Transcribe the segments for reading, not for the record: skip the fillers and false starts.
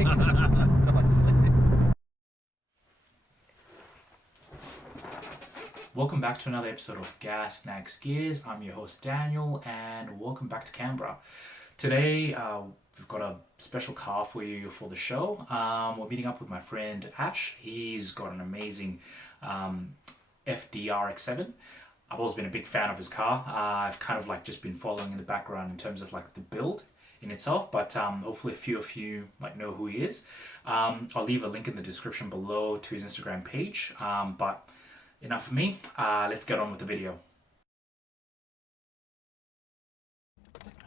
It's nicely. Welcome back to another episode of Gas Nags Gears. I'm your host Daniel, and welcome back to Canberra. Today we've got a special car for you for the show. We're meeting up with my friend Ash. He's got an amazing FD RX7. I've always been a big fan of his car. I've kind of like just been following in the background in terms of like the build in itself, but hopefully a few of you might know who he is. I'll leave a link in the description below to his Instagram page, but enough of me. Let's get on with the video.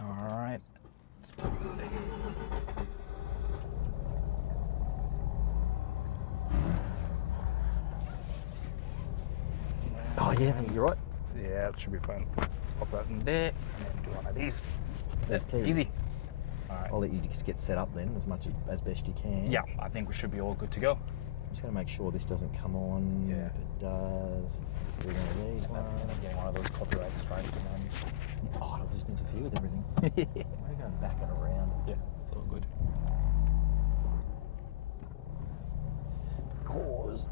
All right. Oh yeah, you're right. Yeah, it should be fun. Pop that in there and then do one of these. Okay. Easy. All right. I'll let you just get set up then as best you can. Yeah, I think we should be all good to go. I'm just going to make sure this doesn't come on. Yeah. If it does, just do one of these ones. Get one of those copyright strikes and then. Oh, it'll just interfere with everything. We're going back and around. Yeah, it's all good. Cause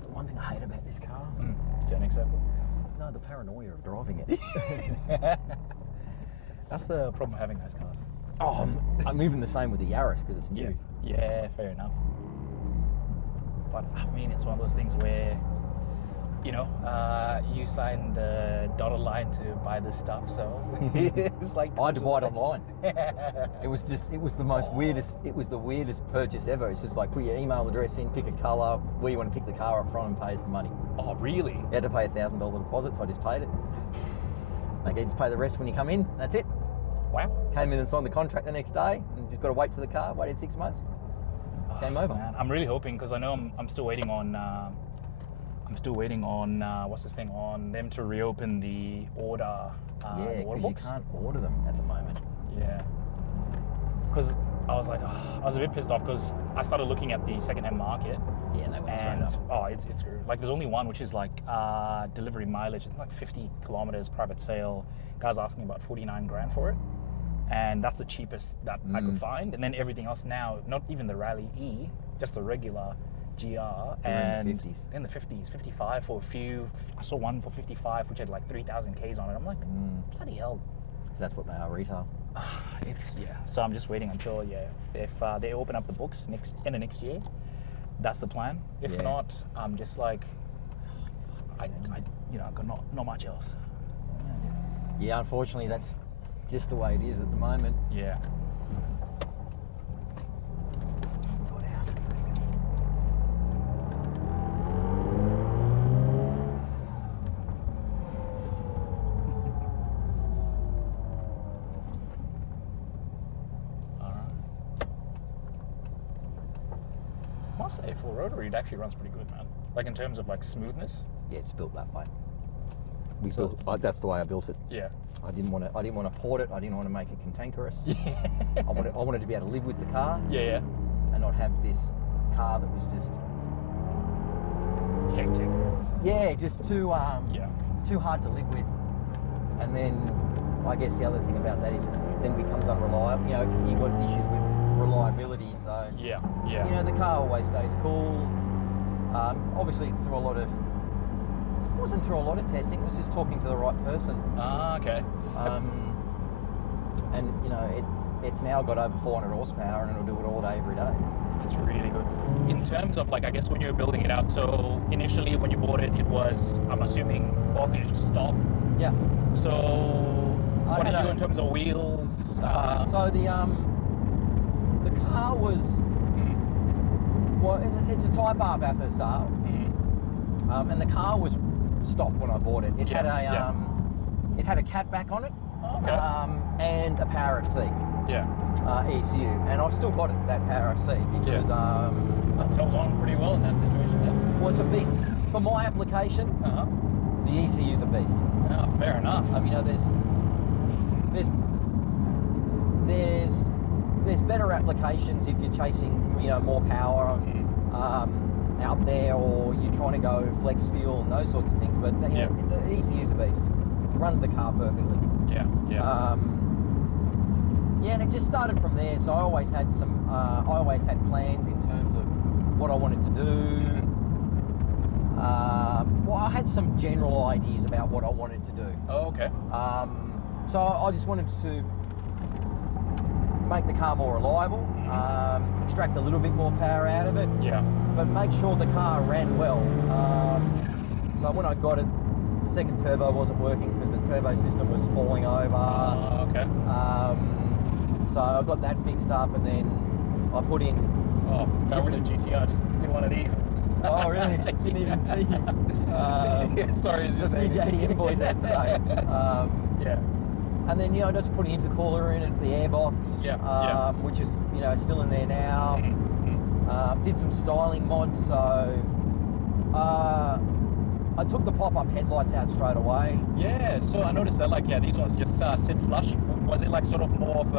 the one thing I hate about this car. Gen X7. No, the paranoia of driving it. That's the problem of having nice cars. Oh, I'm even the same with the Yaris because it's new. Yeah, fair enough. But I mean, it's one of those things where, you know, you sign the dotted line to buy this stuff, so it's like I had to buy it online. It was the weirdest purchase ever. It's just like put your email address in, pick a colour, where you want to pick the car up from, and pay us the money. Oh, really? You had to pay $1,000 deposit, so I just paid it. Okay, just pay the rest when you come in. That's it. Wow. Came in and signed the contract the next day, and just got to wait for the car. Waited 6 months. Came over. Man, I'm really hoping, because I know I'm still waiting on. What's this thing, on them to reopen the order. Yeah, the order because you books. can't order them at the moment. Yeah. Because I was like, I was a bit pissed off because I started looking at the second-hand market. Yeah, they went And straight up. it's screwed. Like there's only one which is like delivery mileage, like 50 kilometers, private sale. Guy's asking about 49 grand for it, and that's the cheapest that I could find. And then everything else now, not even the Rally E, just the regular GR, and in the 50s, 55 for a few. I saw one for 55 which had like 3,000 Ks on it. I'm like, bloody hell. Because that's what they are, retail. So I'm just waiting until if they open up the books end of next year. That's the plan. If not, I'm just like, I got not much else. Yeah, unfortunately, that's just the way it is at the moment. Yeah. I must say, for rotary, it actually runs pretty good, man. Like in terms of like smoothness. Yeah, it's built that way. That's the way I built it. Yeah. I didn't want to port it. I didn't want to make it cantankerous. I wanted to be able to live with the car. Yeah. And not have this car that was just Hectic. Yeah, just too hard to live with. And then I guess the other thing about that is then it becomes unreliable. You know, you've got issues with reliability. So Yeah. you know, the car always stays cool. Obviously, it's through a lot of. It wasn't through a lot of testing. It was just talking to the right person. Okay. And you know, it's now got over 400 horsepower, and it'll do it all day, every day. That's really good. In terms of like, I guess when you were building it out, so initially when you bought it, it was, I'm assuming, bulkish stock. Yeah. So what did you do in terms of wheels? So the car was, well, it's a Type R Bathurst style, and the car was stock when I bought it. It had a catback on it, and a Power FC. Yeah. ECU, and I've still got it, that Power FC, because that's held on pretty well in that situation. Yeah. Well, it's a beast for my application. The ECU's a beast. Oh, fair enough. You know, there's better applications if you're chasing, you know, more power out there, or you're trying to go flex fuel and those sorts of things. But you know, the ECU's a beast. It runs the car perfectly. Yeah. Yeah, and it just started from there. So I always had plans in terms of what I wanted to do. Well, I had some general ideas about what I wanted to do. Oh, okay. So I just wanted to make the car more reliable, extract a little bit more power out of it, but make sure the car ran well. So when I got it, the second turbo wasn't working because the turbo system was falling over. Oh, okay. So I got that fixed up, and then I put in... Oh, go over to GTR, just do one of these. Oh, really? Didn't even see you. Sorry, it's just the JDM boys out today. Yeah. And then, I just put an intercooler in it, the airbox, which is, still in there now. Did some styling mods, so I took the pop-up headlights out straight away. Yeah, so I noticed that, these ones just sit flush. Was it sort of more of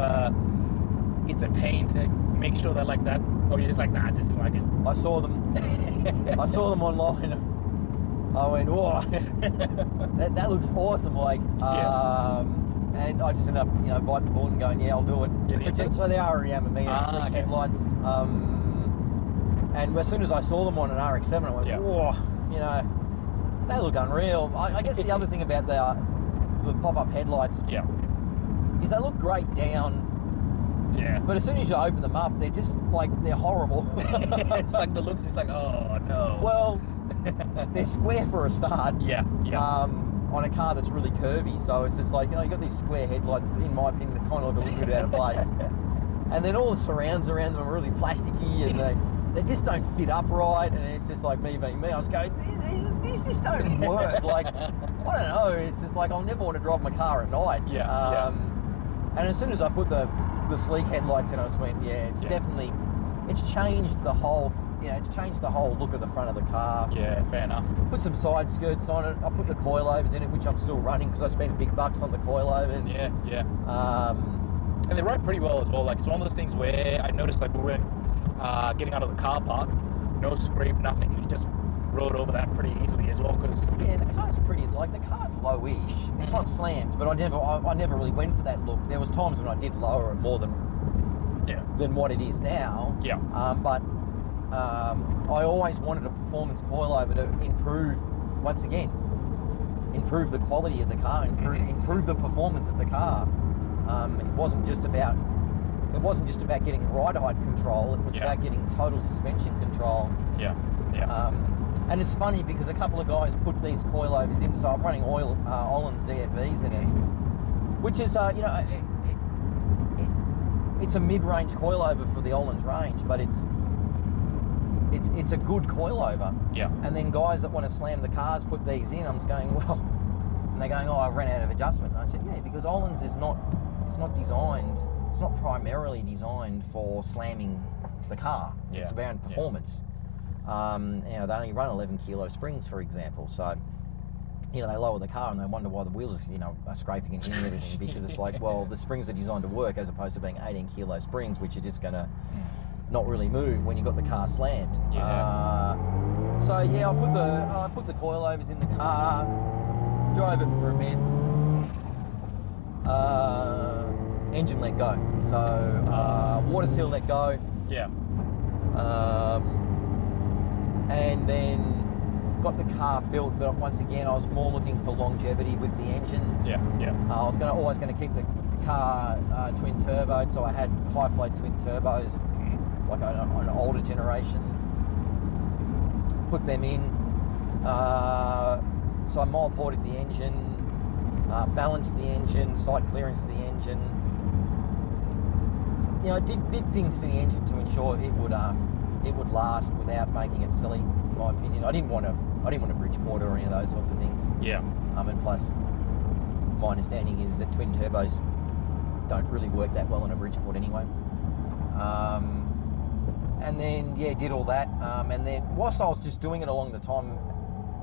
it's a pain to make sure that that, or you're just nah, just like it? I saw them. I saw them online. I went, whoa, that looks awesome. And I just ended up, biting the bullet and going, yeah, I'll do it. So they are Yamaha slick headlights. And as soon as I saw them on an RX7, I went, whoa, they look unreal. I guess the other thing about the pop-up headlights is they look great down. Yeah. But as soon as you open them up, they're just they're horrible. It's the looks just oh no. Well, they're square for a start. Yeah. On a car that's really curvy, so it's just you got these square headlights, in my opinion, that kind of look a little bit out of place. And then all the surrounds around them are really plasticky, and they just don't fit upright, and it's just me being me. I was going, these just don't work. I don't know, it's just I'll never want to drive my car at night. And as soon as I put the sleek headlights in, I just went, definitely, it's changed the whole look of the front of the car. Yeah, fair enough. Put some side skirts on it. I put the coilovers in it, which I'm still running because I spent big bucks on the coilovers. Yeah. And they ride pretty well as well. It's one of those things where I noticed we were getting out of the car park, no scrape, nothing. You just rode over that pretty easily as well. Because the car's pretty the car's low-ish. It's not slammed, but I never really went for that look. There was times when I did lower it more than what it is now. Yeah. But I always wanted a performance coilover to improve the quality of the car, improve the performance of the car. It wasn't just about getting ride height control. It was about getting total suspension control. And it's funny because a couple of guys put these coilovers in, so I'm running Olin's DFEs in it, which is it's a mid-range coilover for the Olin's range, but it's a good coilover. Yeah. And then guys that want to slam the cars put these in. I'm just going, well, and they're going, oh, I ran out of adjustment. And I said, yeah, because Olin's it's not primarily designed for slamming the car. Yeah. It's about performance. They only run 11 kilo springs, for example. So, they lower the car and they wonder why the wheels, are scraping and hitting everything, because it's well, the springs are designed to work as opposed to being 18 kilo springs, which are just going to not really move when you've got the car slammed. Yeah. I put the coilovers in the car, drove it for a bit. Engine let go. So water seal let go. Yeah. And then got the car built, but once again I was more looking for longevity with the engine. Yeah. I was always going to keep the car twin turboed, so I had high flow twin turbos, an older generation. Put them in. So I mile ported the engine, balanced the engine, side clearance the engine. Did things to the engine to ensure it would last without making it silly, in my opinion. I didn't want a Bridgeport or any of those sorts of things. Yeah. And plus, my understanding is that twin turbos don't really work that well on a Bridgeport anyway. And then did all that. And then whilst I was just doing it along the time,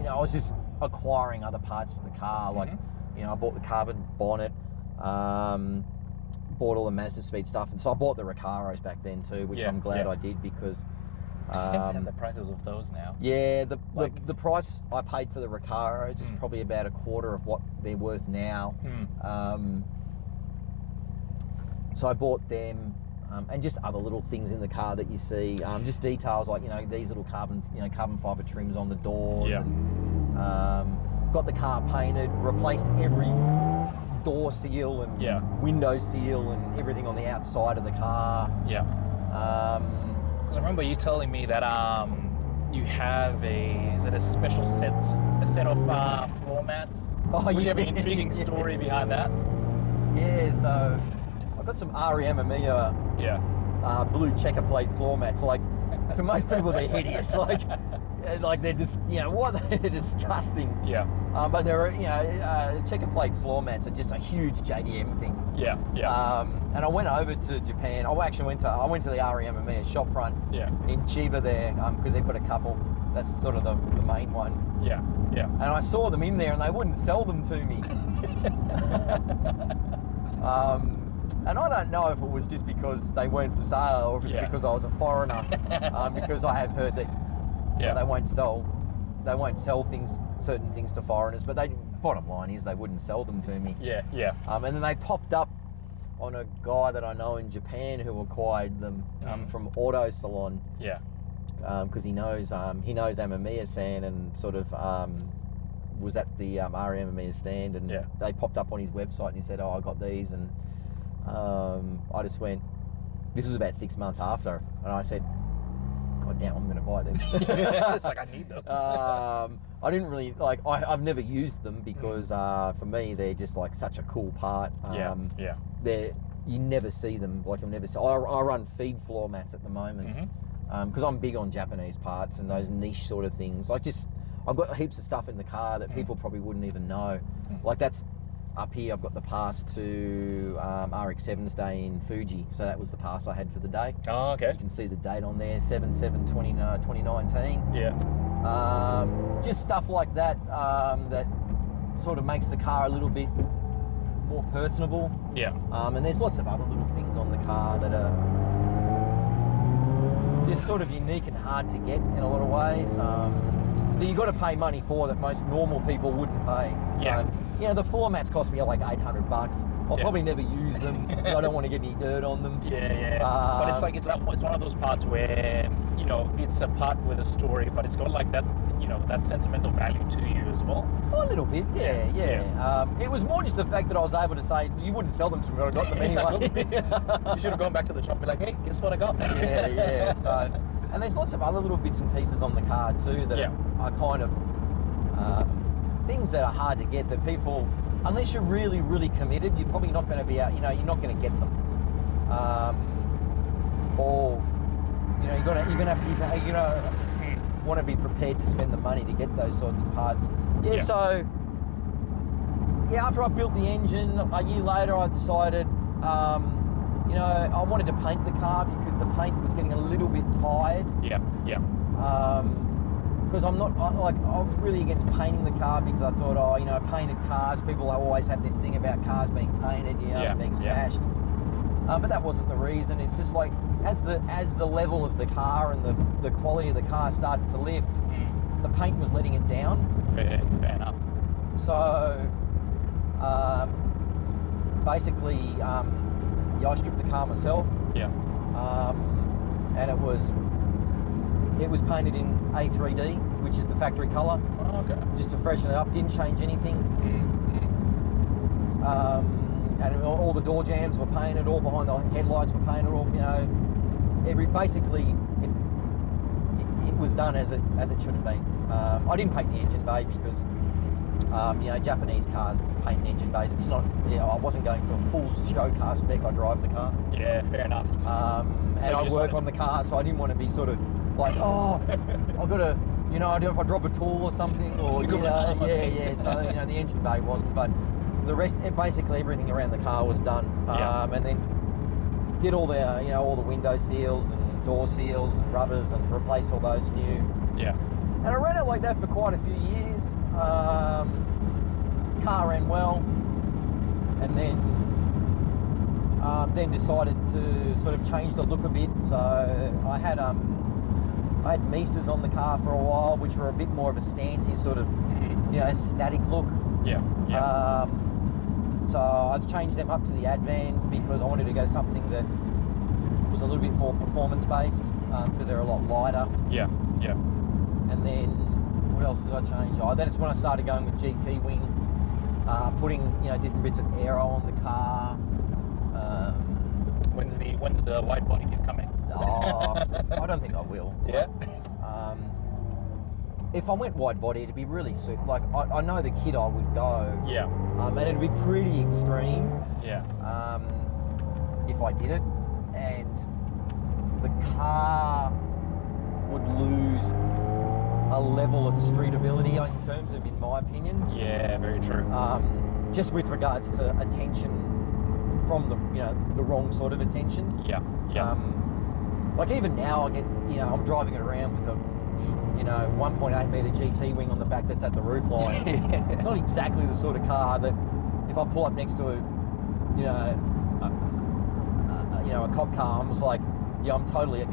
I was just acquiring other parts for the car. I bought the carbon bonnet, bought all the Mazda speed stuff, and so I bought the Recaros back then too, which I'm glad I did, because and the prices of those now. Yeah, the price I paid for the Recaros is probably about a quarter of what they're worth now. So I bought them, and just other little things in the car that you see, just details like, these little carbon fiber trims on the doors. Yeah. And, got the car painted, replaced every door seal and window seal and everything on the outside of the car. Yeah. Because I remember you telling me that you have a special set of floor mats? Would you have an intriguing story behind that? Yeah, so I've got some REM Amiya blue checker plate floor mats. Like, to most people they're hideous. Like they're just, they're disgusting. Yeah. But they're, checker plate floor mats are just a huge JDM thing. Yeah. And I went over to Japan. I went to the REM Amiya shop front in Chiba there, because they've got a couple. That's sort of the main one. Yeah. And I saw them in there and they wouldn't sell them to me. And I don't know if it was just because they weren't for sale or if it's because I was a foreigner. Because I have heard that they won't sell certain things to foreigners, but bottom line is they wouldn't sell them to me. Yeah. And then they popped up on a guy that I know in Japan who acquired them from Auto Salon. Yeah. Because he knows Amamiya-san and sort of was at the REM Amiya stand, and they popped up on his website and he said, I got these, and I just went, this was about 6 months after, and I said, God damn, I'm going to buy them. It's like, I need those. I didn't really, I've never used them because for me, they're just like such a cool part. You never see them, you'll never see. I run feed floor mats at the moment because I'm big on Japanese parts and those niche sort of things. I've got heaps of stuff in the car that people probably wouldn't even know. Like that's up here, I've got the pass to RX7's day in Fuji. So that was the pass I had for the day. Oh, okay. You can see the date on there, 7/7/2019. Yeah. Just stuff like that that sort of makes the car a little bit more personable. Yeah. And there's lots of other little things on the car that are just sort of unique and hard to get in a lot of ways. That you've got to pay money for that most normal people wouldn't pay. Yeah. So, the floor mats cost me like $800. I'll probably never use them. I don't want to get any dirt on them. Yeah. But it's one of those parts where, it's a part with a story, but it's got like that, that sentimental value to you as well. A little bit, yeah. It was more just the fact that I was able to say, you wouldn't sell them to me, but I got them anyway. You should have gone back to the shop and be like, hey, guess what I got? Yeah. So, and there's lots of other little bits and pieces on the car too that are kind of things that are hard to get, that people, unless you're really, really committed, you're probably not going to be out, you're not going to get them. Or, you're going to want to be prepared to spend the money to get those sorts of parts. So, after I built the engine, a year later I decided, I wanted to paint the car because the paint was getting a little bit tired. Yeah. Because I was really against painting the car because I thought, painted cars, people always have this thing about cars being painted, being smashed. But that wasn't the reason. It's just like, as the level of the car and the quality of the car started to lift, the paint was letting it down. Fair enough. So, basically, I stripped the car myself. Yeah. And it was painted in A3D, which is the factory colour. Oh, okay. Just to freshen it up, didn't change anything. And all the door jambs were painted, all behind the headlights were painted, all basically it was done as it should have been. I didn't paint the engine bay because Japanese cars paint engine bays. It's not. I wasn't going for a full show car spec. I drive the car. Yeah, fair enough. And I work on the car, so I didn't want to be sort of like, I've got to, if I drop a tool or something, or So the engine bay wasn't, but the rest, basically everything around the car was done. And then did all the all the window seals and door seals and rubbers and replaced all those new. Yeah. And I ran it like that for quite a few years. Car ran well, and then decided to sort of change the look a bit. So I had Meisters on the car for a while, which were a bit more of a stancy sort of, static look. Yeah. So I've changed them up to the Advans because I wanted to go something that was a little bit more performance based because they're a lot lighter. Yeah. And then what else did I change? Oh, that's when I started going with GT wing, putting different bits of aero on the car. When's the wide body kit coming? I don't think I will. Yeah. If I went wide body, it'd be really like I know the kit I would go. Yeah. And it'd be pretty extreme. Yeah. If I did it, and the car would lose a level of streetability in terms of, in my opinion. Yeah, very true. Just with regards to attention from the wrong sort of attention. Yeah. Like even now, I get I'm driving it around with a 1.8 meter GT wing on the back that's at the roof line. It's not exactly the sort of car that if I pull up next to a cop car, I'm just like, yeah, I'm totally at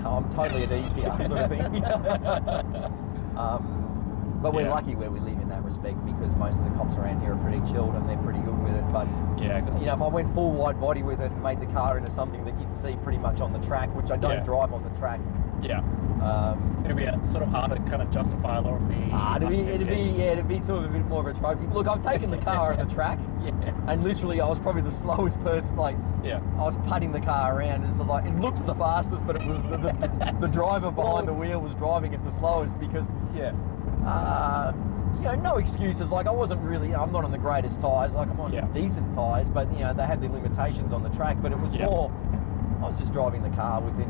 ease here, sort of thing. But we're lucky where we live in that respect because most of the cops around here are pretty chilled and they're pretty good with it. But if I went full wide body with it and made the car into something that you'd see pretty much on the track, which I don't drive on the track. Yeah. It'd be sort of hard to kind of justify a lot of the. It'd be sort of a bit more of a trophy. Look, I've taken the car on the track, and literally I was probably the slowest person. I was putting the car around, and so it looked the fastest, but it was the driver behind the wheel was driving it the slowest because no excuses. Like I wasn't really, I'm not on the greatest tyres. Like I'm on decent tyres, but they have the limitations on the track. But it was more, I was just driving the car within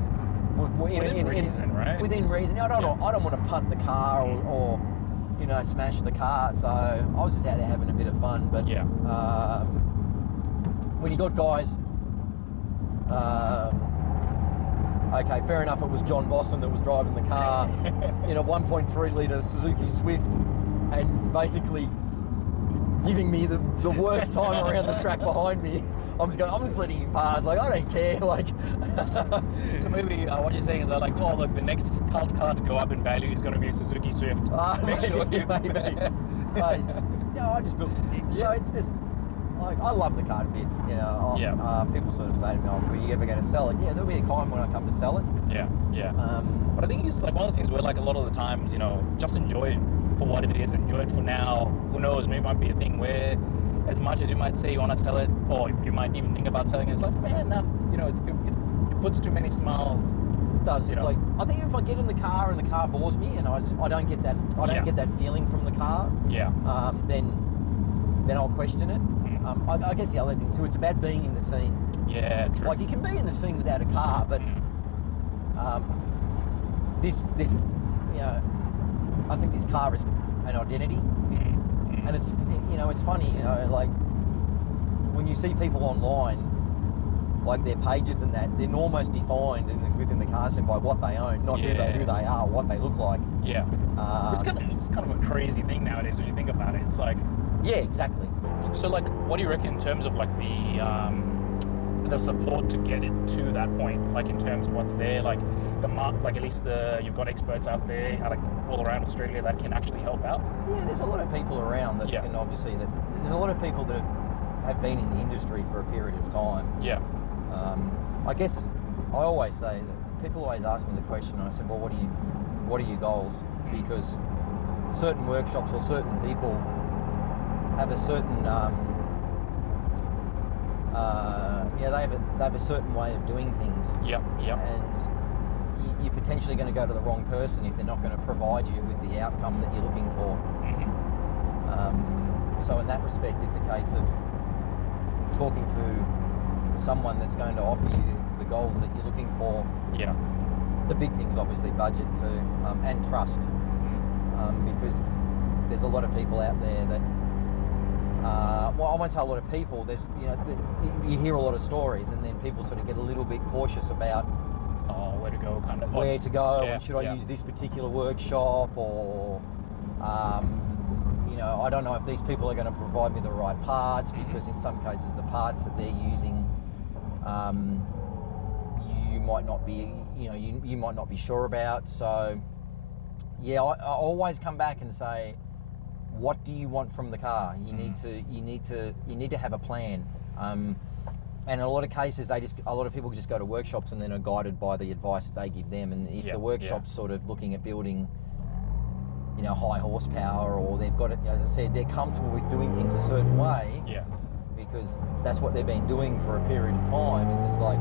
reason, right? Within reason. I don't want to punt the car or smash the car. So I was just out there having a bit of fun. But when you got guys, okay, fair enough. It was John Boston that was driving the car in a 1.3 litre Suzuki Swift, and basically giving me the worst time around the track behind me. I'm just letting him pass. Like I don't care. Like, so maybe what you're saying is that look, the next cult car to go up in value is going to be a Suzuki Swift. Make sure you maybe. I just built. So it's just like I love the car to bits. People sort of say to me, "Oh, are you ever going to sell it?" Yeah, there'll be a time when I come to sell it. Yeah. But I think it's like one of the things where a lot of the times just enjoy it for what it is. Enjoy it for now. Who knows? Maybe it might be a thing where, as much as you might say you want to sell it, or you might even think about selling it, it's like, man, no, it puts too many smiles. It does. Like I think if I get in the car and the car bores me, and I don't get that feeling from the car. Then I'll question it. I guess the other thing too, it's about being in the scene. Yeah, true. Like you can be in the scene without a car, but this I think this car is an identity. And it's it's funny, like when you see people online, like their pages and that, they're almost defined within the car scene by what they own, not who they are, what they look like. Yeah. It's kind of a crazy thing nowadays when you think about it. It's like. Yeah, exactly. So what do you reckon in terms of the support to get it to that point? Like in terms of what's there, like at least you've got experts out there, all around Australia that can actually help out. Yeah, there's a lot of people around that can obviously there's a lot of people that have been in the industry for a period of time. Yeah. I guess I always say that people always ask me the question, and I said, well, what are your goals? Because certain workshops or certain people have a certain they have a certain way of doing things. Yep. And you're potentially going to go to the wrong person if they're not going to provide you with the outcome that you're looking for. So in that respect, it's a case of talking to someone that's going to offer you the goals that you're looking for. Yeah. The big thing's obviously budget too, and trust, because there's a lot of people out there that. I won't say a lot of people. There's, you hear a lot of stories, and then people sort of get a little bit cautious about where to go, and should I use this particular workshop, or I don't know if these people are going to provide me the right parts, because in some cases the parts that they're using, you might not be, you might not be sure about. So, I always come back and say, what do you want from the car? You need to have a plan. And in a lot of cases, a lot of people just go to workshops and then are guided by the advice that they give them. And if the workshop's sort of looking at building, high horsepower, or they've got it, as I said, they're comfortable with doing things a certain way. Yeah. Because that's what they've been doing for a period of time. It's just like,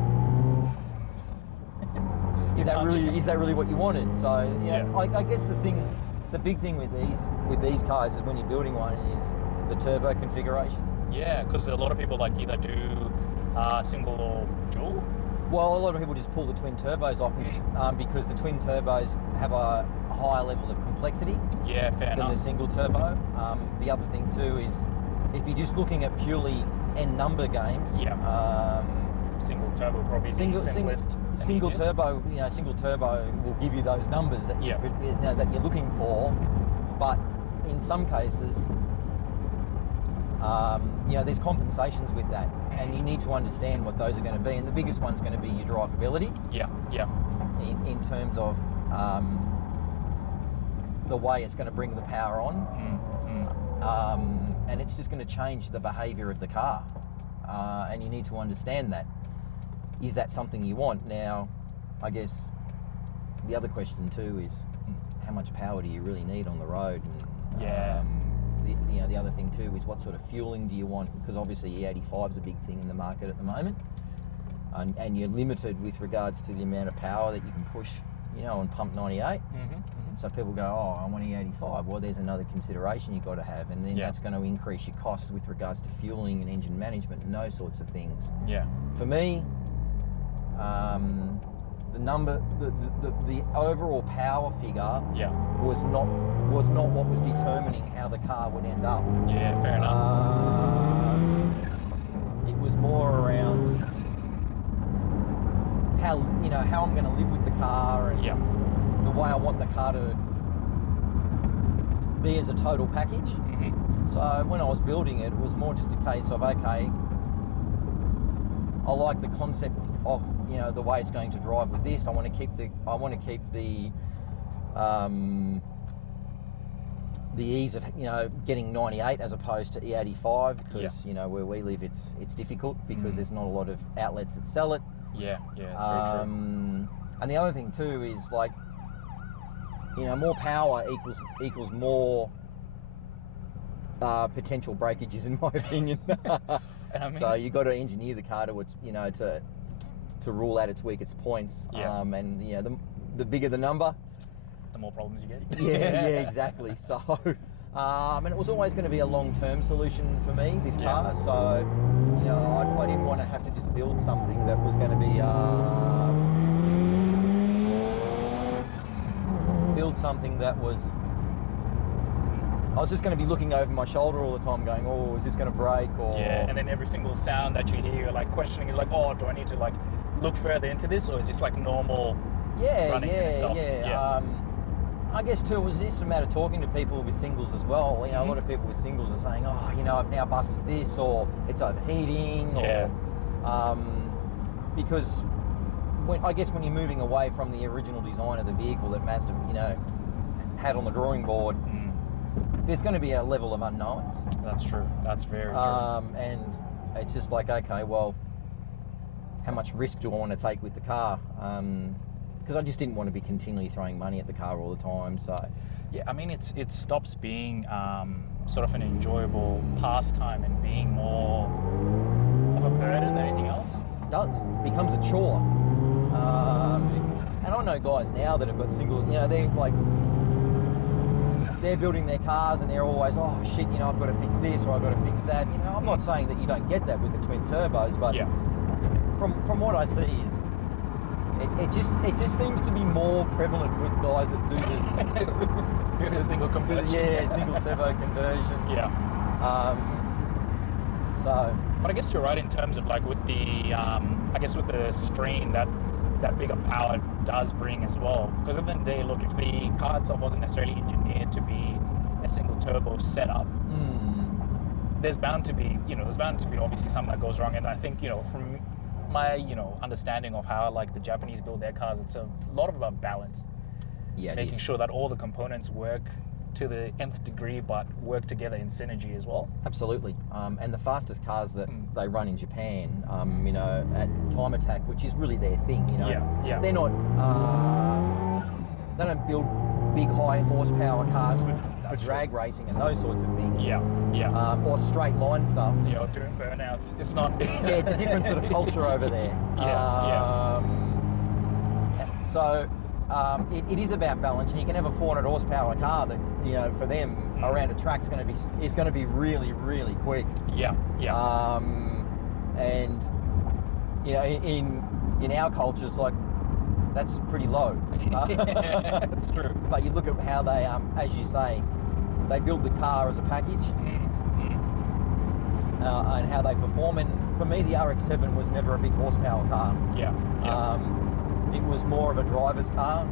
is that really what you wanted? So I guess the big thing with these cars is when you're building one is the turbo configuration. Yeah, because a lot of people like either do single or dual. Well, a lot of people just pull the twin turbos off, and just, because the twin turbos have a higher level of complexity than the single turbo. The other thing too is if you're just looking at purely N number games, single turbo probably simplest. Single turbo will give you those numbers that that you're looking for, but in some cases, there's compensations with that, and you need to understand what those are going to be. And the biggest one's going to be your drivability. In terms of the way it's going to bring the power on, and it's just going to change the behaviour of the car, and you need to understand that. Is that something you want? Now, I guess the other question too is how much power do you really need on the road? And, the other thing too is what sort of fueling do you want? Because obviously E85 is a big thing in the market at the moment, and you're limited with regards to the amount of power that you can push, on pump 98. So people go, I want E85. Well, there's another consideration you've got to have, and then that's going to increase your cost with regards to fueling and engine management and those sorts of things. For me, the overall power figure was not what was determining how the car would end up. Fair enough. It was more around how I'm going to live with the car, and the way I want the car to be as a total package. So when I was building it, it was more just a case of, okay, I like the concept of the way it's going to drive with this. I want to keep the ease of getting 98 as opposed to E85, because where we live it's difficult because there's not a lot of outlets that sell it. It's very true. And the other thing too is like more power equals more potential breakages, in my opinion. So you got to engineer the car to rule out its weakest points. And the bigger the number, the more problems you get. Exactly. So and it was always going to be a long-term solution for me, this car. So I didn't want to have to just build something that was going to be I was just going to be looking over my shoulder all the time going, is this going to break? Or and then every single sound that you hear, you're like questioning, is like, do I need to like look further into this, or is this like normal running in itself? I guess too, it was just a matter of talking to people with singles as well. A lot of people with singles are saying, I've now busted this, or it's overheating, or because when you're moving away from the original design of the vehicle that Mazda, had on the drawing board, there's going to be a level of unknowns. That's true. That's very true. And it's just like, okay, well, how much risk do I want to take with the car? Because I just didn't want to be continually throwing money at the car all the time. So it stops being sort of an enjoyable pastime and being more of a burden than anything else. It does. It becomes a chore. And I know guys now that have got single, they're building their cars and they're always, I've got to fix this or I've got to fix that. I'm not saying that you don't get that with the twin turbos, but from what I see is it just seems to be more prevalent with guys that do the single conversion. Single turbo conversion. But I guess you're right in terms of like with the with the strain that bigger power does bring as well. Because at the end of the day, look, if the car itself wasn't necessarily engineered to be a single turbo setup, there's bound to be obviously something that goes wrong. And I think, from my, understanding of how like the Japanese build their cars, it's a lot about balance. Making sure that all the components work to the nth degree, but work together in synergy as well. Absolutely. And the fastest cars that they run in Japan, you know, at time attack, which is really their thing, you know. Yeah. They're not, they don't build big high horsepower cars for drag racing and those sorts of things. Yeah. Or straight line stuff. You know, doing burnouts. It's not. Yeah, it's a different sort of culture over there. So it is about balance, and you can have a 400 horsepower car that, you know, for them around a track is going to be really, really quick. Yeah. And you know, in our cultures, like, that's pretty low. That's true. But you look at how they, as you say, they build the car as a package, and how they perform. And for me, the RX7 was never a big horsepower car. Yeah. It was more of a driver's car,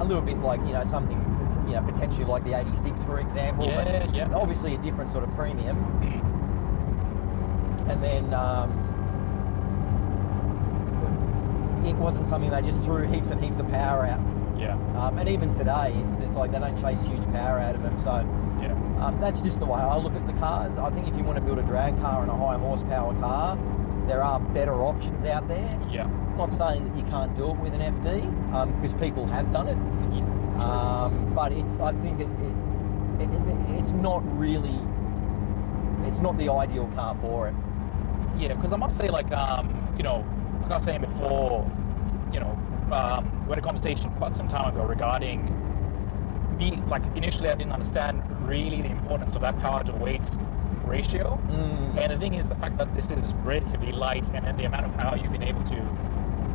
a little bit like, you know, something, you know, potentially like the 86, for example. Yeah. But obviously a different sort of premium. And then it wasn't something they just threw heaps and heaps of power out. Yeah. And even today, it's like they don't chase huge power out of them. So that's just the way I look at the cars. I think if you want to build a drag car and a high horsepower car, there are better options out there. Yeah. Not saying that you can't do it with an FD, because people have done it. But I think it's not really, it's not the ideal car for it. Yeah, because I must say, like, you know, like I was saying before, you know, we had a conversation quite some time ago regarding me, like, initially I didn't understand really the importance of that power to weight ratio. And the thing is, the fact that this is relatively light, and then the amount of power you've been able to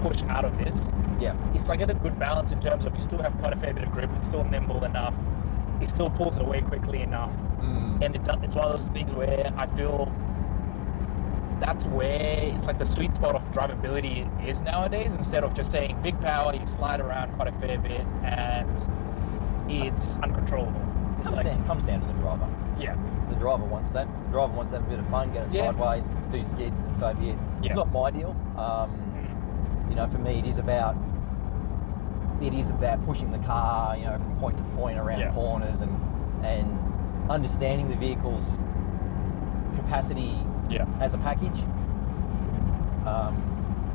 push out of this, it's like at a good balance in terms of you still have quite a fair bit of grip, it's still nimble enough, it still pulls away quickly enough, and it's one of those things where I feel that's where it's like the sweet spot of drivability is nowadays. Instead of just saying big power, you slide around quite a fair bit and it's uncontrollable. Comes down to the driver. Yeah. If the driver wants that. If the driver wants to have a bit of fun, get it sideways, do skids, and so be it. It's not my deal. You know, for me, it is about pushing the car, you know, from point to point around corners, and understanding the vehicle's capacity as a package.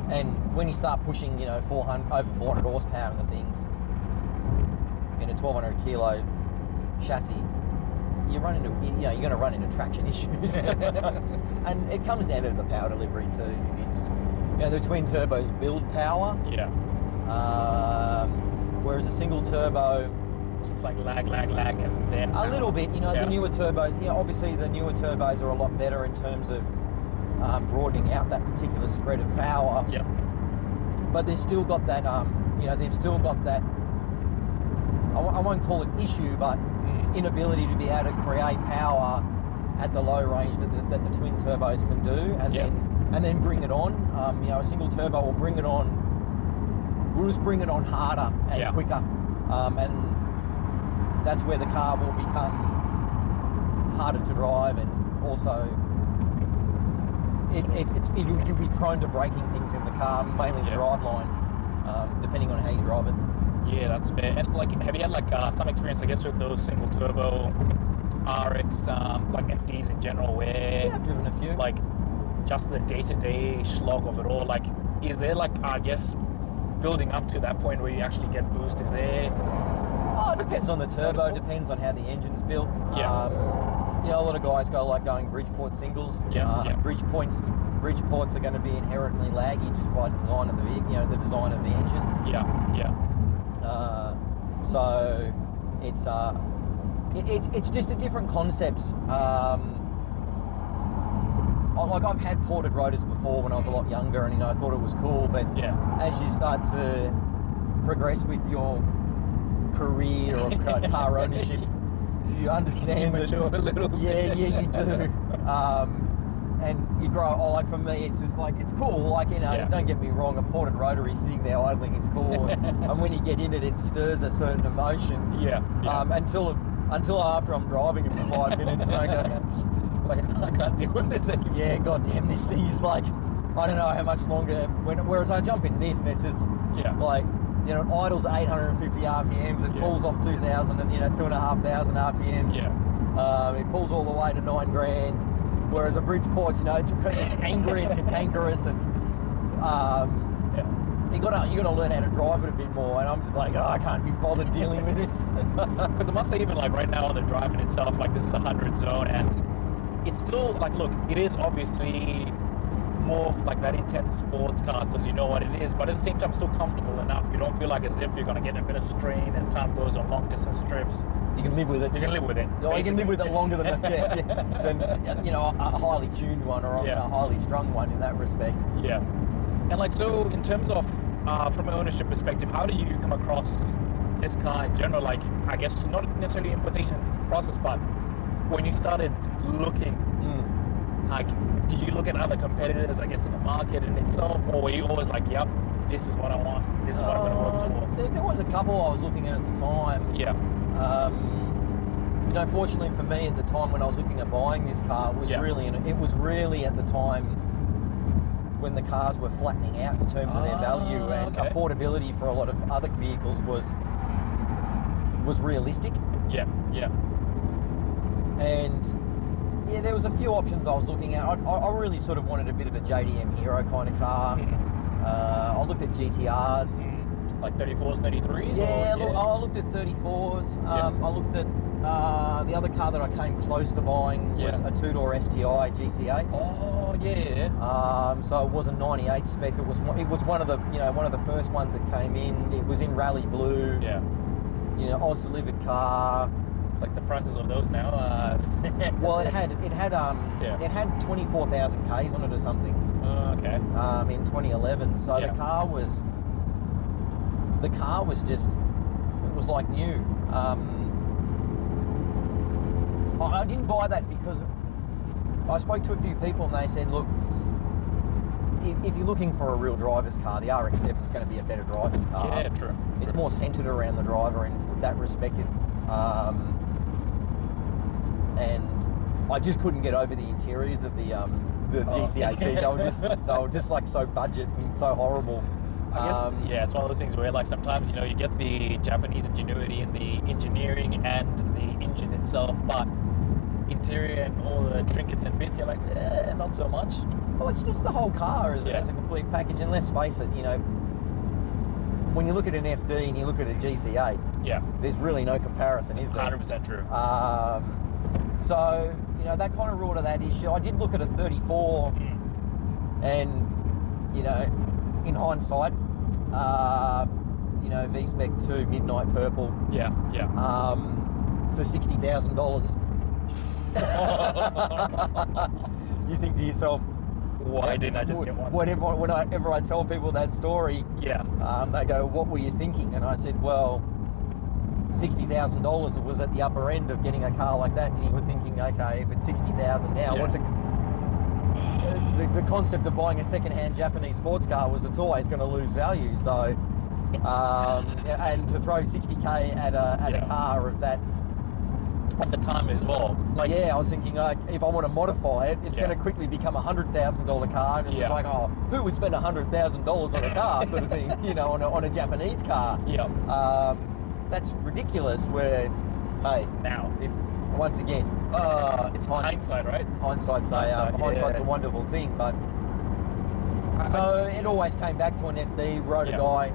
And when you start pushing, you know, over 400 horsepower in the things in a 1200 kilo chassis, you're going to run into traction issues. And it comes down to the power delivery too. It's, you know, the twin turbos build power. Whereas a single turbo, it's like lag, and then a little bit. You know, the newer turbos. You know, obviously the newer turbos are a lot better in terms of broadening out that particular spread of power. But they've still got that. You know, they've still got that. I won't call it issue, but inability to be able to create power at the low range that the twin turbos can do, and then bring it on. You know, a single turbo will bring it on. We'll just bring it on harder and quicker, and that's where the car will become harder to drive, and also you'll be prone to breaking things in the car, mainly the driveline, depending on how you drive it. Yeah, that's fair. And like, have you had like some experience, I guess, with those single turbo RX, like FDs in general, where I've driven a few. Like, just the day-to-day slog of it all. Like, is there like, I guess, building up to that point where you actually get boost? Is there? Oh, it depends on the turbo. Depends on how the engine's built. You know, a lot of guys going Bridgeport singles. Bridgeports are going to be inherently laggy just by design of the vehicle. You know, the design of the engine. So it's just a different concept. Like, I've had ported rotors before when I was a lot younger, and, you know, I thought it was cool. But as you start to progress with your career or car ownership, you understand that. A little. Yeah, you do. And you grow. Like, for me, it's just like, it's cool. Like, you know, don't get me wrong, a ported rotary sitting there idling is cool, and when you get in it, it stirs a certain emotion. Until after I'm driving it for 5 minutes, and I go, like, I can't deal with this anymore. Yeah, goddamn, this thing is like, I don't know how much longer. Whereas I jump in this, and it's just like, you know, it idles at 850 RPMs, it pulls off 2,000 and, 2,500 RPMs. Yeah. It pulls all the way to $9,000. Whereas a Bridgeport's, it's angry, it's cantankerous, it's you gotta learn how to drive it a bit more, and I'm just like, I can't be bothered dealing with this. Because I must say, even like right now on the driving itself, like this is a 100 zone, and it's still like, look, it is obviously more of like that intense sports car because you know what it is, but at the same time, it's still comfortable enough. You don't feel like as if you're gonna get a bit of strain as time goes on long distance trips. You can live with it. You can live with it. Oh, you can live with it longer than a highly tuned one or a highly strung one in that respect. Yeah. And like, so in terms of from an ownership perspective, how do you come across this car in general? Like, I guess not necessarily importation process, but when you started looking, like, did you look at other competitors, I guess, in the market in itself, or were you always like, yep, this is what I want, this is what I'm going to work towards? See, there was a couple I was looking at the time. Yeah. Fortunately for me at the time when I was looking at buying this car, it was really at the time when the cars were flattening out in terms of their value, and affordability for a lot of other vehicles was realistic. Yeah. And there was a few options I was looking at. I really sort of wanted a bit of a JDM Hero kind of car. I looked at GTRs. Like 34s, 33s? I looked at 34s. I looked at the other car that I came close to buying was a two-door STI GC8. Oh yeah. So it was a 98 spec. It was one of the first ones that came in. It was in rally blue. Yeah. Oz delivered car. It's like the prices of those now. Well, it had 24,000 Ks on it or something. Okay. In 2011. So the car was just, it was like new. I didn't buy that because I spoke to a few people and they said, look, if you're looking for a real driver's car, the RX7 is going to be a better driver's car. Yeah, true. It's more centered around the driver in that respect. And I just couldn't get over the interiors of the GC8. They were just like so budget and so horrible. I guess, it's one of those things where like sometimes, you get the Japanese ingenuity in the engineering and the engine itself, but interior and all the trinkets and bits, you're like, not so much. Well, it's just the whole car as a complete package. And let's face it, when you look at an FD and you look at a GC8, there's really no comparison, is there? 100% true. So, that kind of ruled out that issue. I did look at a 34 and, in hindsight, V-Spec 2 Midnight Purple. Yeah. For $60,000. You think to yourself, why didn't I just get one? Whenever I tell people that story, they go, what were you thinking? And I said, well, $60,000 was at the upper end of getting a car like that, and you were thinking, okay, if it's $60,000 now, what's the concept of buying a second-hand Japanese sports car was it's always going to lose value. So, and to throw $60K at a car of that at the time as well. Like, I was thinking, if I want to modify it, it's going to quickly become a $100,000 car, and it's just like, who would spend $100,000 on a car, sort of thing, on a Japanese car? That's ridiculous. Where, hey, now, if once again, it's hindsight, right? Hindsight's a wonderful thing, but so it always came back to an FD, rode a guy,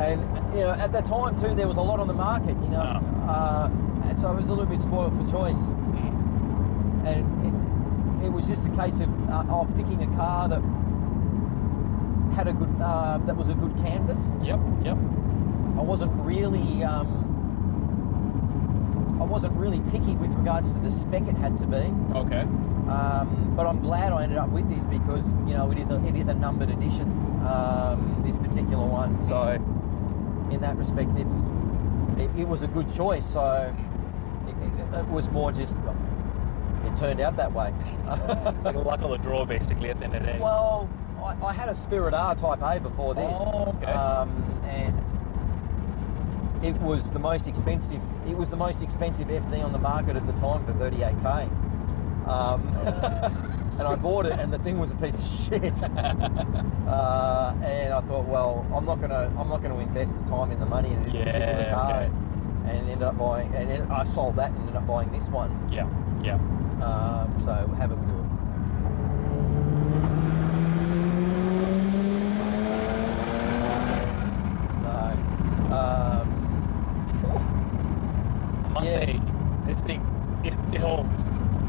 and at that time too, there was a lot on the market, and so I was a little bit spoiled for choice, and it was just a case of picking a car that had a good, that was a good canvas. Yep. I wasn't really picky with regards to the spec it had to be. Okay. But I'm glad I ended up with this because it is a numbered edition, this particular one. So in that respect, it was a good choice. So it was more just it turned out that way. It's like a luck of the draw, basically, at the end of the day. Well, I had a Spirit R Type A before this. Oh, okay. And it was the most expensive. It was the most expensive FD on the market at the time for $38K. And I bought it, and the thing was a piece of shit. And I thought, well, I'm not gonna invest the time and the money in this particular car, okay. and ended up buying. And then I sold that and ended up buying this one. Yeah, yeah. So have it, we do it. I must say, this thing, it holds.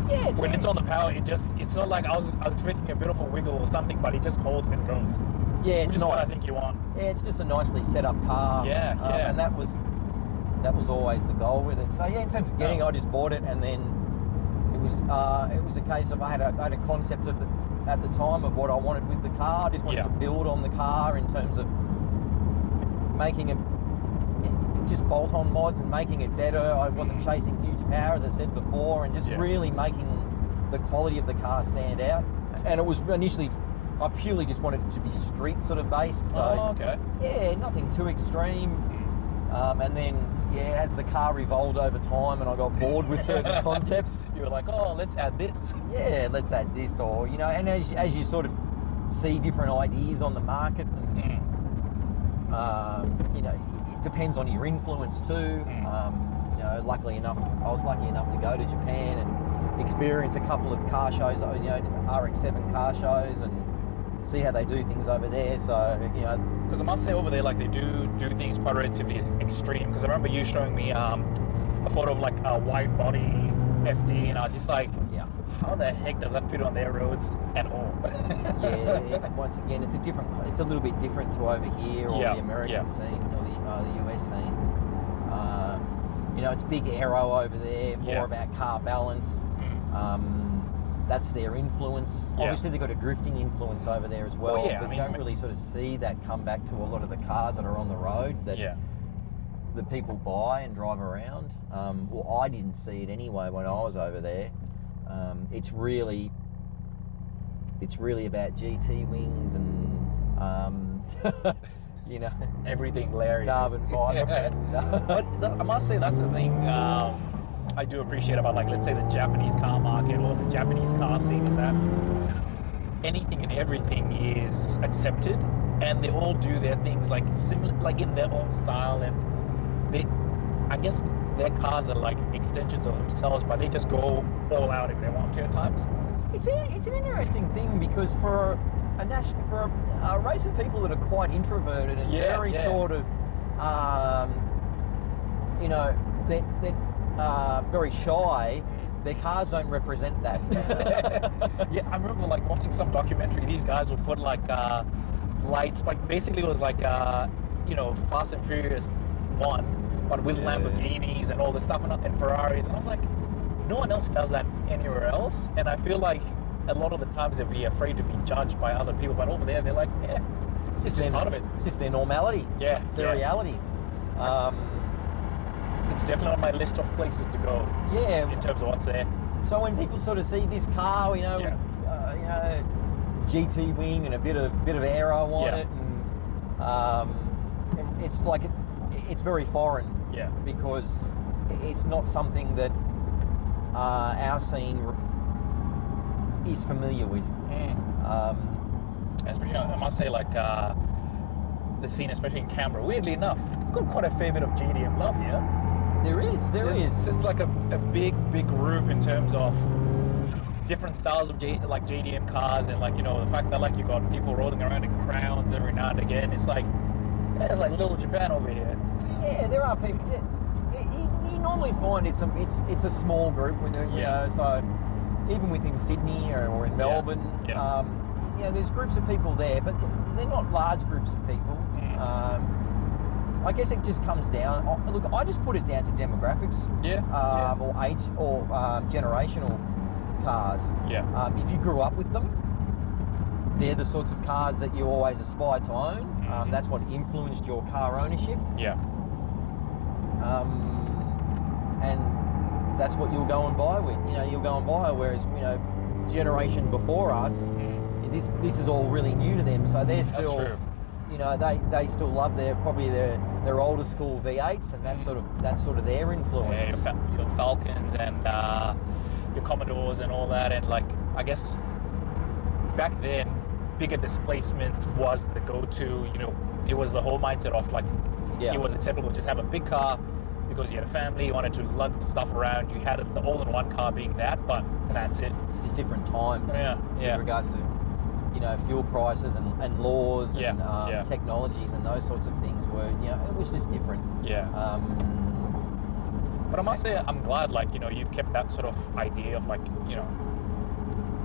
Yeah, When it's on the power, it's not like I was expecting a bit of a wiggle or something, but it just holds and goes. Yeah, it's Which is nice. what I think you want. Yeah, it's just a nicely set up car. Yeah, yeah. And that was always the goal with it. So yeah, in terms of getting, I just bought it, and then it was a case of I had a concept of at the time of what I wanted with the car. I just wanted to build on the car in terms of making it just bolt on mods and making it better. I wasn't chasing huge power, as I said before, and just really making the quality of the car stand out. And it was initially, I purely just wanted it to be street sort of based. So yeah, nothing too extreme. And then as the car evolved over time and I got bored with certain concepts, You were like, oh, let's add this. yeah, let's add this, or and as you sort of see different ideas on the market, and it depends on your influence too. Luckily enough, I was lucky enough to go to Japan and experience a couple of car shows, RX7 car shows, and see how they do things over there. So Because I must say over there, like they do things quite relatively extreme. Because I remember you showing me a photo of like a wide body FD, and I was just like, how the heck does that fit on their roads at all? Once again, it's a little bit different to over here, or the American scene, or the US scene. It's big aero over there, more about car balance. That's their influence. Obviously, they've got a drifting influence over there as well, but you don't really sort of see that come back to a lot of the cars that are on the road that the people buy and drive around. Well, I didn't see it anyway when I was over there. It's really about GT wings and Just everything hilarious. Carbon fiber. But I must say that's the thing I do appreciate about, like, let's say the Japanese car market or the Japanese car scene, is that anything and everything is accepted, and they all do their things like similar, like in their own style, and I guess their cars are like extensions of themselves, but they just go all out if they want to at times. It's an interesting thing, because for a race of people that are quite introverted and very sort of, they're very shy, their cars don't represent that. I remember like watching some documentary. These guys would put like lights, like basically it was like Fast and Furious 1, but with Lamborghinis and all this stuff and Ferraris, and I was like, no one else does that anywhere else, and I feel like a lot of the times they'll be afraid to be judged by other people, but over there they're like, it's just part of it. It's just their normality. It's their reality. It's definitely on my list of places to go. In terms of what's there. So when people sort of see this car, with, GT wing and a bit of aero on it, and it's like it's very foreign. Because it's not something that our scene is familiar with. Especially, I must say, like the scene, especially in Canberra, weirdly enough, we've got quite a fair bit of JDM love here. There is. It's like a big group in terms of different styles of JDM cars, and like the fact that like you got people rolling around in crowns every now and again. It's like it's like little Japan over here. Yeah, there are people. You normally find it's a small group with so even within Sydney or in Melbourne, there's groups of people there, but they're not large groups of people. I guess it just comes down. Look, I just put it down to demographics, or age, or generational cars. If you grew up with them, they're the sorts of cars that you always aspire to own. That's what influenced your car ownership. And that's what you'll go and buy with. You'll go and buy. Whereas generation before us, this is all really new to them. So they're still. That's true. They still love their older school V8s, and that's sort of their influence. Your Falcons and your Commodores and all that, and like I guess back then, bigger displacement was the go-to. You know, it was the whole mindset of like, Yeah. it was acceptable to just have a big car because you had a family, you wanted to lug stuff around. You had the all-in-one car being that, but that's it. It's just different times Yeah. with regards to, you know, fuel prices and laws Yeah, and yeah. technologies and those sorts of things were, you know, it was just different. Yeah. But I must say, I'm glad, like, you know, you've kept that sort of idea of, like, you know,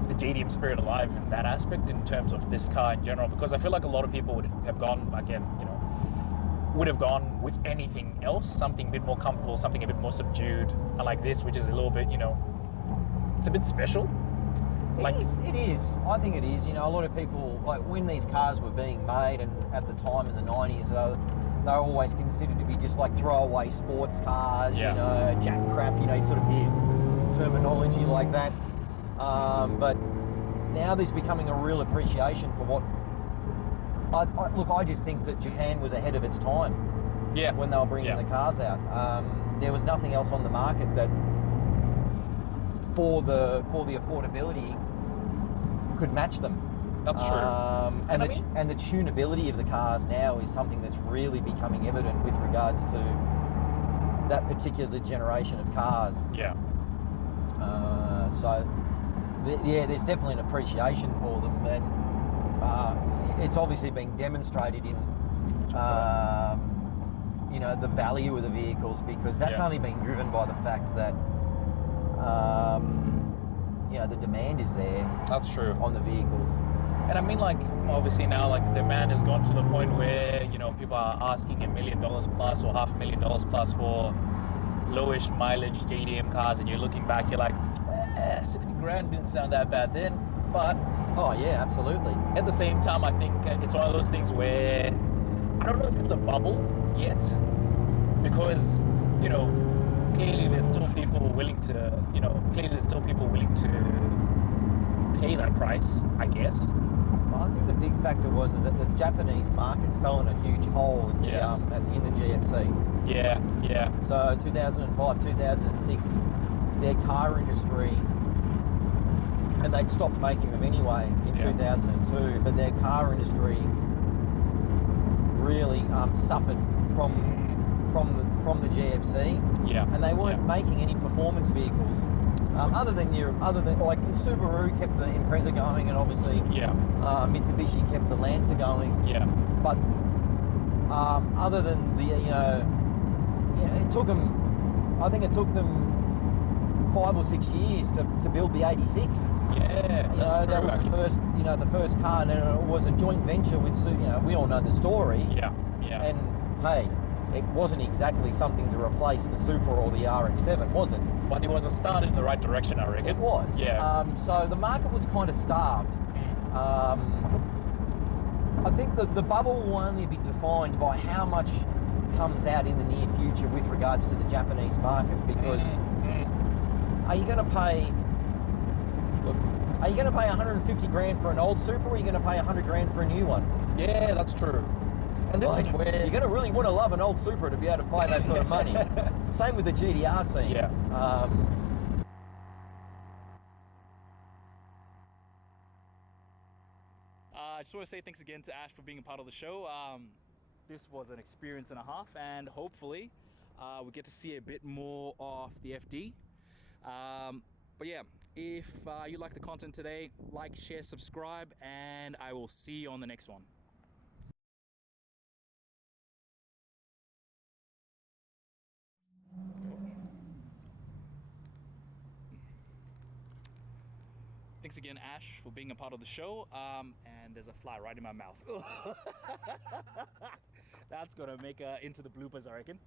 the JDM spirit alive in that aspect in terms of this car in general, because I feel like a lot of people would have gone, again, you know, would have gone with anything else, something a bit more comfortable, something a bit more subdued, and like this, which is a little bit, you know, it's a bit special. It is. I think it is. You know, a lot of people, like when these cars were being made, and at the time in the 90s, they were always considered to be just like throwaway sports cars, Yeah. you know, jack crap, you know, you sort of hear terminology like that. But now there's becoming a real appreciation for what, I just think that Japan was ahead of its time. Yeah. When they were bringing the cars out. There was nothing else on the market that, for the affordability, could match them. That's true. And the tunability of the cars now is something that's really becoming evident with regards to that particular generation of cars. Yeah. There's definitely an appreciation for them, and it's obviously being demonstrated in, you know, the value of the vehicles, because that's only being driven by the fact that, you know, the demand is there. That's true. On the vehicles. And I mean, like, obviously now, like, the demand has gone to the point where, you know, people are asking $1 million plus or $500,000 plus for lowish mileage JDM cars, and you're looking back, you're like, 60 grand didn't sound that bad then. But oh yeah, absolutely. At the same time, I think it's one of those things where I don't know if it's a bubble yet, because, you know, clearly there's still people willing to, pay that price, I guess. I think the big factor is that the Japanese market fell in a huge hole in the GFC. Yeah, yeah. So 2005, 2006, their car industry, and they'd stopped making them anyway in 2002, but their car industry really suffered from the GFC. Yeah. And they weren't making any performance vehicles. Other than like Subaru kept the Impreza going, and obviously Mitsubishi kept the Lancer going. Yeah. But other than it took them. I think it took them 5 or 6 years to build the 86. Yeah, that was the first car, and it was a joint venture with. We all know the story. Yeah. Yeah. And hey, it wasn't exactly something to replace the Supra or the RX7, was it? But it was a start in the right direction, I reckon. It was. Yeah. So the market was kind of starved. I think that the bubble will only be defined by how much comes out in the near future with regards to the Japanese market, because are you going to pay 150 grand for an old Supra, or are you going to pay 100 grand for a new one? Yeah, that's true. And this is where you're going to really want to love an old Supra to be able to pay that sort of money. Same with the GDR scene. Yeah. I just want to say thanks again to Ash for being a part of the show. This was an experience and a half, and hopefully we get to see a bit more of the FD. But yeah, if you like the content today, like, share, subscribe, and I will see you on the next one. Thanks again, Ash, for being a part of the show. And there's a fly right in my mouth. That's gonna make into the bloopers, I reckon.